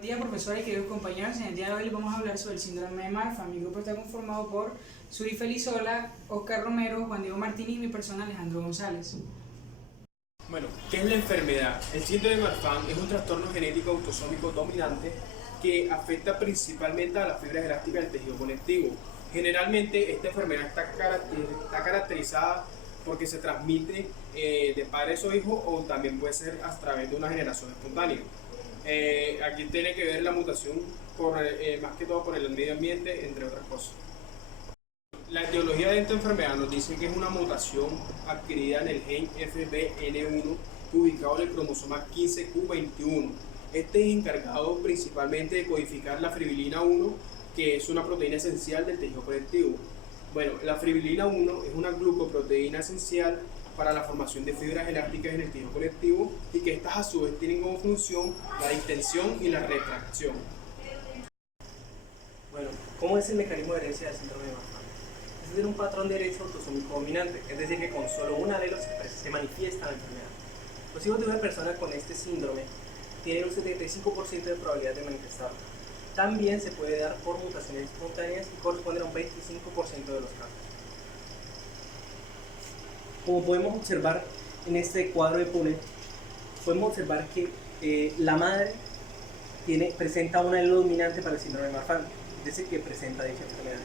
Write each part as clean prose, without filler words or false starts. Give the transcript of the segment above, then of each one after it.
Buen día, profesora y queridos compañeros. En el día de hoy les vamos a hablar sobre el síndrome de Marfan. Mi grupo está conformado por Suri Felizola, Oscar Romero, Juan Diego Martínez y mi persona Alejandro González. Bueno, ¿qué es la enfermedad? El síndrome de Marfan es un trastorno genético autosómico dominante que afecta principalmente a las fibras elásticas del tejido conectivo. Generalmente esta enfermedad está caracterizada porque se transmite de padres o hijos o también puede ser a través de una generación espontánea. Aquí tiene que ver la mutación más que todo por el medio ambiente, entre otras cosas. La etiología de esta enfermedad nos dice que es una mutación adquirida en el gen FBN1 ubicado en el cromosoma 15q21. Este es encargado principalmente de codificar la fibrilina 1, que es una proteína esencial del tejido conectivo. Bueno, la fibrilina 1 es una glucoproteína esencial para la formación de fibras elásticas en el tejido conectivo y que estas a su vez tienen como función la distensión y la retracción. Bueno, ¿cómo es el mecanismo de herencia del síndrome de Marfan? Es decir, un patrón de herencia autosómico dominante, es decir, que con solo un alelo se manifiesta la enfermedad. Los hijos de una persona con este síndrome tienen un 75% de probabilidad de manifestarlo. También se puede dar por mutaciones espontáneas y corresponde a un 25% de los casos. Como podemos observar en este cuadro de Punnett, podemos observar que la madre presenta un alelo dominante para el síndrome de Marfan, es decir, que presenta dicha enfermedad.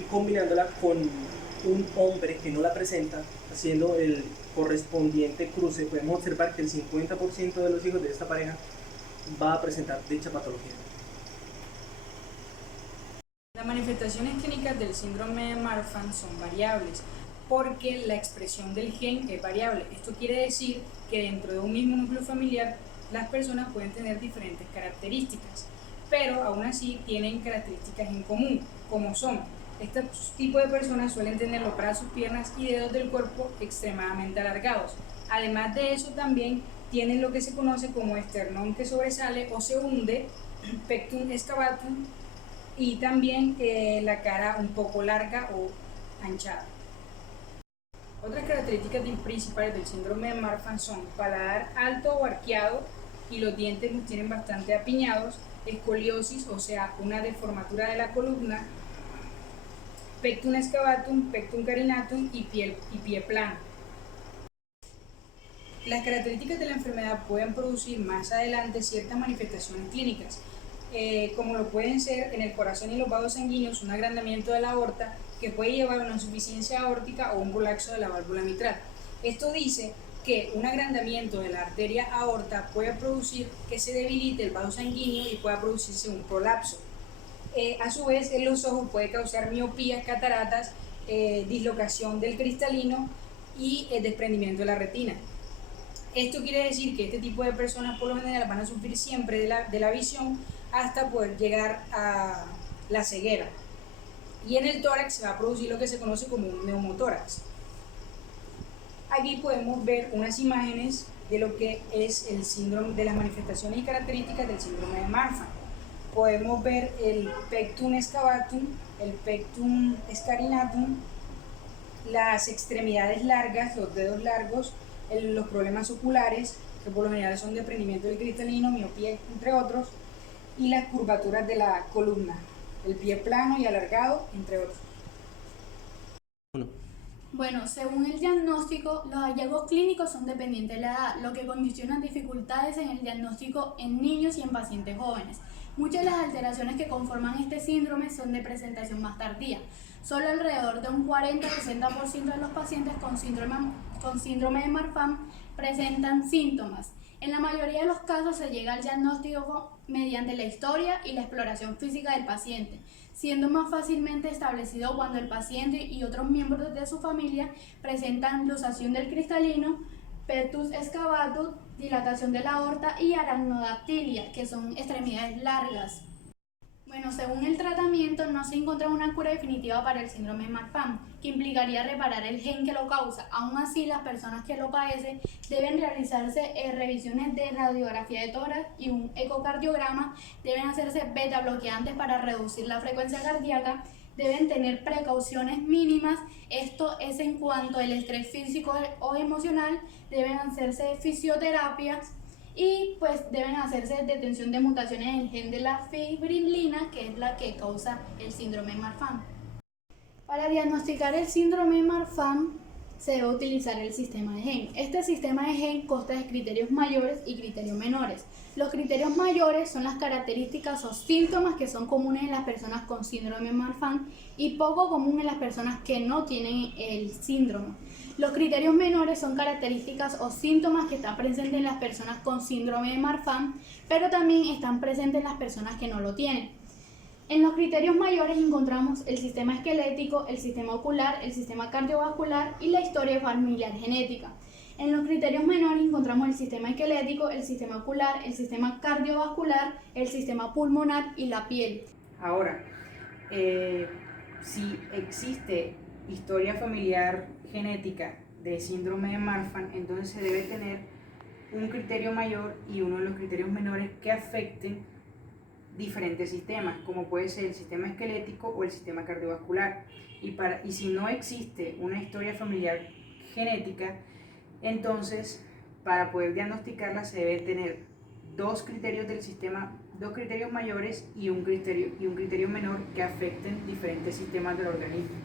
Y combinándola con un hombre que no la presenta, haciendo el correspondiente cruce, podemos observar que el 50% de los hijos de esta pareja va a presentar dicha patología. Las manifestaciones clínicas del síndrome de Marfan son variables porque la expresión del gen es variable. Esto quiere decir que dentro de un mismo núcleo familiar las personas pueden tener diferentes características, pero aún así tienen características en común, como son: este tipo de personas suelen tener los brazos, piernas y dedos del cuerpo extremadamente alargados. Además de eso, también tienen lo que se conoce como esternón que sobresale o se hunde, pectum excavatum, y también la cara un poco larga o anchada. Otras características principales del síndrome de Marfan son paladar alto o arqueado y los dientes los tienen bastante apiñados, escoliosis, o sea, una deformatura de la columna, pectum excavatum, pectum carinatum y pie plano. Las características de la enfermedad pueden producir más adelante ciertas manifestaciones clínicas, como lo pueden ser en el corazón y los vasos sanguíneos un agrandamiento de la aorta que puede llevar a una insuficiencia aórtica o un colapso de la válvula mitral. Esto dice que un agrandamiento de la arteria aorta puede producir que se debilite el vaso sanguíneo y pueda producirse un prolapso. A su vez, en los ojos puede causar miopías, cataratas, dislocación del cristalino y el desprendimiento de la retina. Esto quiere decir que este tipo de personas por lo general van a sufrir siempre de la visión hasta poder llegar a la ceguera. Y en el tórax se va a producir lo que se conoce como un neumotórax. Aquí podemos ver unas imágenes de lo que es el síndrome, de las manifestaciones y características del síndrome de Marfan. Podemos ver el pectum excavatum, el pectum scarinatum, las extremidades largas, los dedos largos, los problemas oculares, que por lo general son desprendimiento del cristalino, miopía, entre otros, y las curvaturas de la columna, el pie plano y alargado, entre otros. Bueno, según el diagnóstico, los hallazgos clínicos son dependientes de la edad, lo que condiciona dificultades en el diagnóstico en niños y en pacientes jóvenes. Muchas de las alteraciones que conforman este síndrome son de presentación más tardía. Solo alrededor de un 40-60% de los pacientes con síndrome de Marfan presentan síntomas. En la mayoría de los casos se llega al diagnóstico mediante la historia y la exploración física del paciente, siendo más fácilmente establecido cuando el paciente y otros miembros de su familia presentan luxación del cristalino, pectus excavatum, dilatación de la aorta y aracnodactilia, que son extremidades largas. Bueno, según el tratamiento, no se encuentra una cura definitiva para el síndrome de Marfan, que implicaría reparar el gen que lo causa. Aún así, las personas que lo padecen deben realizarse revisiones de radiografía de tórax y un ecocardiograma, deben hacerse beta bloqueantes para reducir la frecuencia cardíaca, deben tener precauciones mínimas, esto es en cuanto al estrés físico o emocional, deben hacerse fisioterapia y pues deben hacerse detención de mutaciones en el gen de la fibrilina, que es la que causa el síndrome de Marfan. Para diagnosticar el síndrome de Marfan se debe utilizar el sistema de gen. Este sistema de gen consta de criterios mayores y criterios menores. Los criterios mayores son las características o síntomas que son comunes en las personas con síndrome de Marfan y poco común en las personas que no tienen el síndrome. Los criterios menores son características o síntomas que están presentes en las personas con síndrome de Marfan, pero también están presentes en las personas que no lo tienen. En los criterios mayores encontramos el sistema esquelético, el sistema ocular, el sistema cardiovascular y la historia familiar genética. En los criterios menores encontramos el sistema esquelético, el sistema ocular, el sistema cardiovascular, el sistema pulmonar y la piel. Ahora, si existe historia familiar genética de síndrome de Marfan, entonces se debe tener un criterio mayor y uno de los criterios menores que afecten diferentes sistemas, como puede ser el sistema esquelético o el sistema cardiovascular. Y si no existe una historia familiar genética, entonces para poder diagnosticarla se debe tener dos criterios del sistema, dos criterios mayores y un criterio menor que afecten diferentes sistemas del organismo.